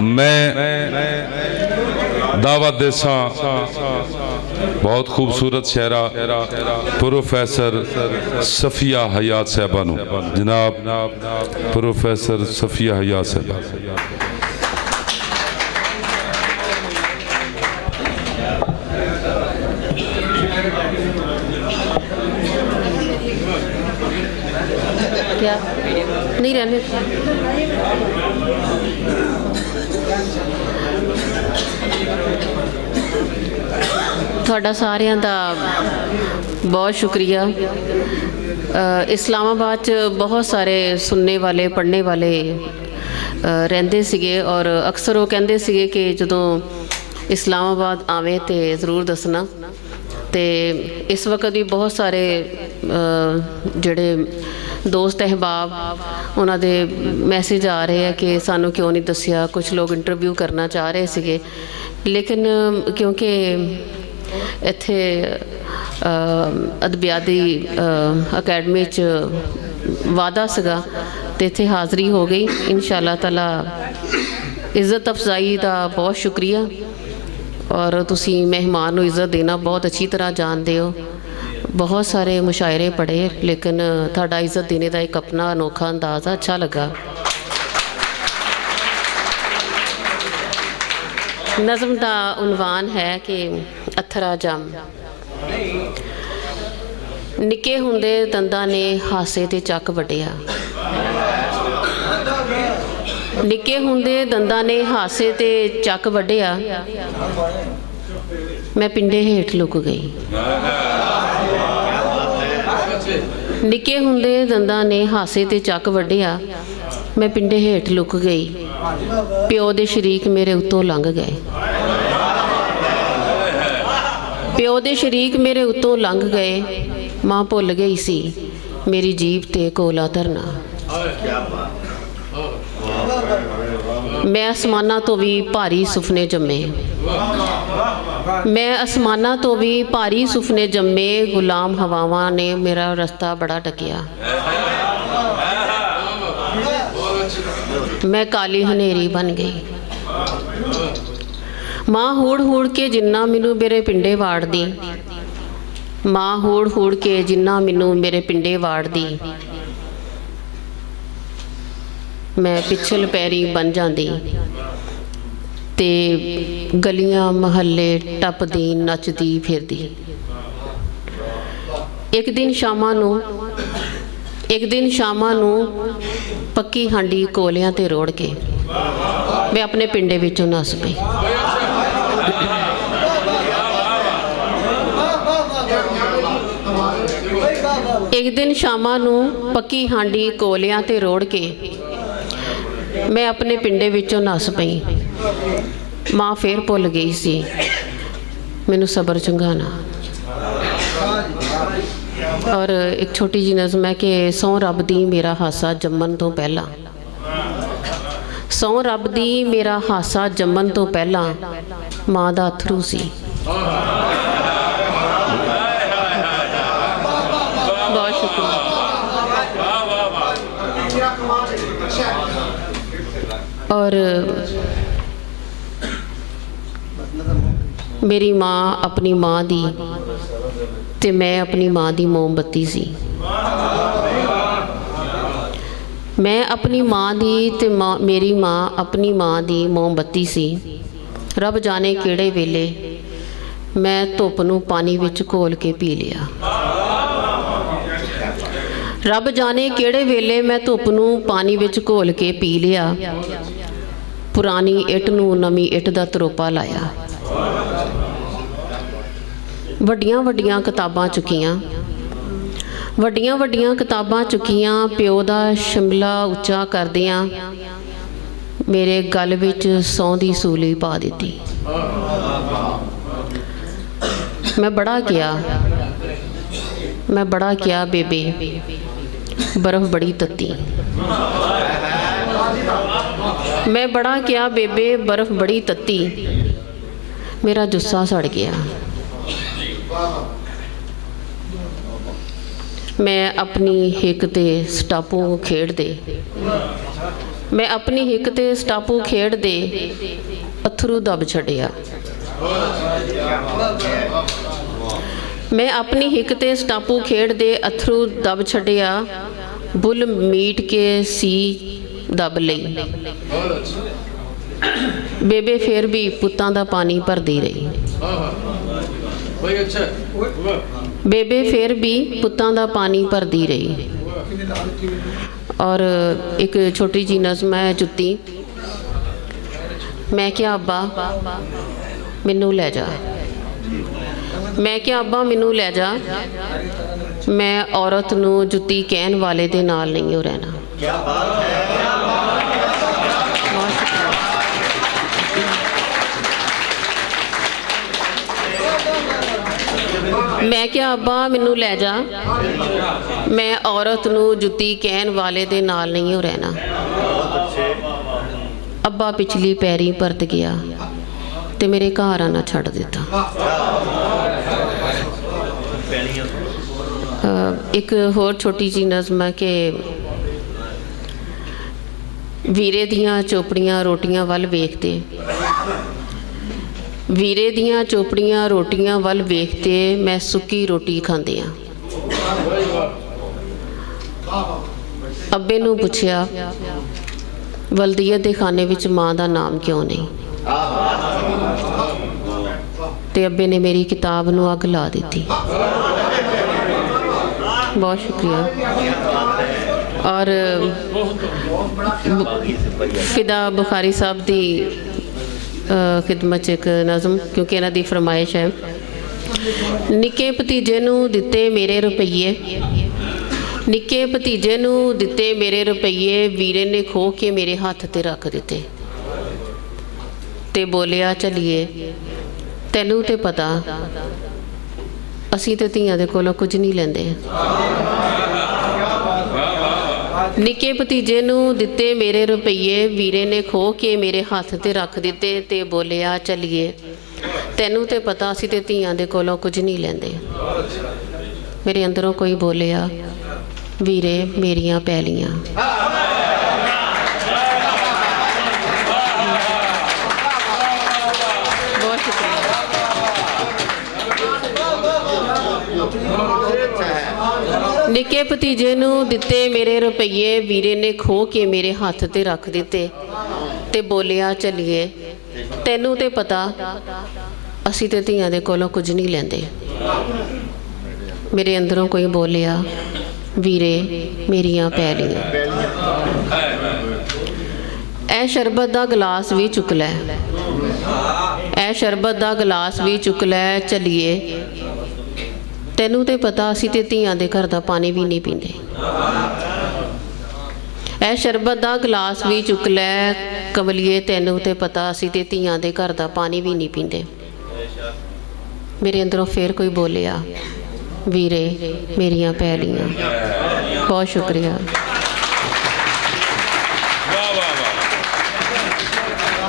मैं दावत देसा बहुत खूबसूरत शायरा प्रोफैसर सफिया हयात साहबा नूं। जनाब प्रोफैसर सफिया हयात साहबा। क्या नहीं रहने ਤੁਹਾਡਾ ਸਾਰਿਆਂ ਦਾ ਬਹੁਤ ਸ਼ੁਕਰੀਆ। इस्लामाबाद च बहुत सारे सुनने वाले पढ़ने वाले ਰਹਿੰਦੇ ਸੀਗੇ और अक्सर वो कहते ਸੀਗੇ कि ਜਦੋਂ इस्लामाबाद आवे तो ज़रूर दसना। तो इस वक्त भी बहुत सारे ਜਿਹੜੇ दोस्त अहबाब उन्होंने मैसेज आ रहे हैं कि सानू क्यों नहीं दसिया। कुछ लोग इंटरव्यू करना चाह रहे थे लेकिन क्योंकि इत्थे अदबियाती अकैडमी च वादा सगा तो इत्थे हाज़री हो गई। इंशाअल्लाह ताला इज़्ज़त अफजाई का बहुत शुक्रिया और तुसी मेहमान को इज़्ज़त देना बहुत अच्छी तरह जानते हो। बहुत सारे मुशायरे पढ़े लेकिन थाड़ा इज़्ज़त देने का एक अपना अनोखा अंदाज़ अच्छा लगा। नज़म का उन्वान है कि अथरा जम। निके हुंदे दंदा ने हासे ते चक वड्डिया। निके हुंदे दंदा ने हासे ते चक वड्डिया। मैं पिंडे हेठ लुक गई। निके हुंदे दंदा ने हासे ते चक वड्डिया। मैं पिंडे हेठ लुक गई। प्यो दे शरीक मेरे उत्तों लंघ गए। प्यो दे शरीक मेरे उत्तों लंघ गए। माँ भुल गई सी मेरी जीभ ते कोला धरना। मैं आसमाना तो भी भारी सुफने जम्मे। मैं आसमाना तो भी भारी सुफने जम्मे। गुलाम हवावां ने मेरा रास्ता बड़ा ढकिया। मैं काली हनेरी बन गई। माँ हूड़ हूड़ के जिन्ना मैनू मेरे पिंडे वाड़ दी। माँ हूड़ हूड़ के जिन्ना मैनू मेरे पिंडे वाड़ दी। मैं पिछल पैरी बन जाती ते गलियां महल्ले टपदी नचदी फिरदी। एक दिन शामां नूं पक्की हांडी कोलियां ते रोड़ के मैं अपने पिंडे विचों नस पई। एक दिन शामां नूं पक्की हांडी कोलियां ते रोड़ के मैं अपने पिंडे विचों नस पई। माँ फिर भुल गई सी मैनू सबर चंगाना। और एक छोटी जी नज़म है कि सौ रब दी मेरा हासा जम्मन तो पहला। सौ रब दी मेरा हासा जम्मन तो पहला माँ दा अथरू सी। बहुत शुक्रिया। और मेरी माँ अपनी माँ दी ते मैं अपनी माँ दी मोमबत्ती सी। मैं अपनी माँ दी ते मेरी माँ अपनी माँ दी मोमबत्ती सी। रब जाने किहड़े वेले मैं धुप नूं पानी विच घोल के पी लिया। रब जाने किहड़े वेले मैं धुप नूं पानी विच घोल के पी लिया। पुरानी इट नूं नवीं इट दा तरोपा लाया। वड्डियां वड्डियां किताबां चुकियां। वड्डियां वड्डियां किताबां चुकियां। प्यो दा शिमला उच्चा करदियां मेरे गल विच सौं दी सूली पा दित्ती। मैं बड़ा किया बेबे बर्फ बड़ी तत्ती। मैं बड़ा किया बेबे बर्फ बड़ी तत्ती। मेरा जुस्सा सड़ गया। मैं अपनी हिक ते स्टापू खेड़ दे मैं अपनी हिक ते स्टापू खेड दे अथरू दब छड़िया। मैं अपनी हिक ते स्टापू खेड दे अथरू दब छड़िया, बुल मीट के सी दब लई। बेबे फिर भी पुत्तां दा पानी भरदी रही। बेबे फिर भी पुत्तां दा पानी भरदी रही। और एक छोटी जी नज़म है जुत्ती। मैं क्या अब्बा मैनू लै जा, मैं क्या अब्बा मैनू लै जा, मैं औरत नू जुत्ती कहन वाले दे नाल नहीं हो रहना। मैं क्या अब्बा मैनू लै जा, मैं औरत नू जुत्ती कहन वाले दे नाल नहीं हो रहना। अब्बा पिछली पैरी परत गया ते मेरे घर आना छड़ दिता। एक होर छोटी जी नज़म है कि वीरे दियां चोपड़ियां रोटियां वल वेखते, वीरे दियां चोपड़ियां रोटियां वल वेखते मैं सुक्की रोटी खांदियां। अब्बे नू पुछया वल्दियत दे खाने विच माँ दा नाम क्यों नहीं, ते अब्बे ने मेरी किताब नू अग ला दी। बहुत शुक्रिया। और फिदा बुखारी साहब दी खिदमत एक नज़म, क्योंकि इन्हां दी फरमाइश है। निक्के भतीजे नू दिते मेरे रुपये, निक्के भतीजे नू दिते मेरे रुपये, वीरे ने खो के मेरे हाथ ते रख दिते ते बोलिया चलिए तैनू ते पता असी ते धीआं दे कोलों कुछ नहीं लेंदे। निक्के भतीजे नू दिते मेरे रुपये, वीरे ने खो के मेरे हाथ ते रख दिते ते बोलिया चलिए तैनू ते पता असी ते धीआं दे कोलों कुछ नहीं लेंदे। मेरे अंदरों कोई बोलिया वीरे मेरियां पैलियां। बहुत शुक्रिया। निक्के भतीजे नू दिते मेरे रुपये, वीरे ने खो के मेरे हाथ ते रख दिते ते बोलिया चलिए तैनू ते पता असी ते धीआं दे कोलों कुछ नहीं लेंदे। मेरे अंदरों कोई बोलिया वीरे मेरियां पैलियां। ऐ शरबत दा गिलास भी चुक लै, ऐ शरबत दा गिलास भी चुक लै, चलिए तैनू ते पता असी ते धीआं दे घर दा पानी भी नहीं पींदे। ऐ शरबत दा गिलास भी चुक लै, कमलिए तैनू ते पता असी ते धीआं दे घर दा पानी भी नहीं पींदे। मेरे अंदरों फिर कोई बोलिया वीरे मेरियां पैलियां। बहुत शुक्रिया।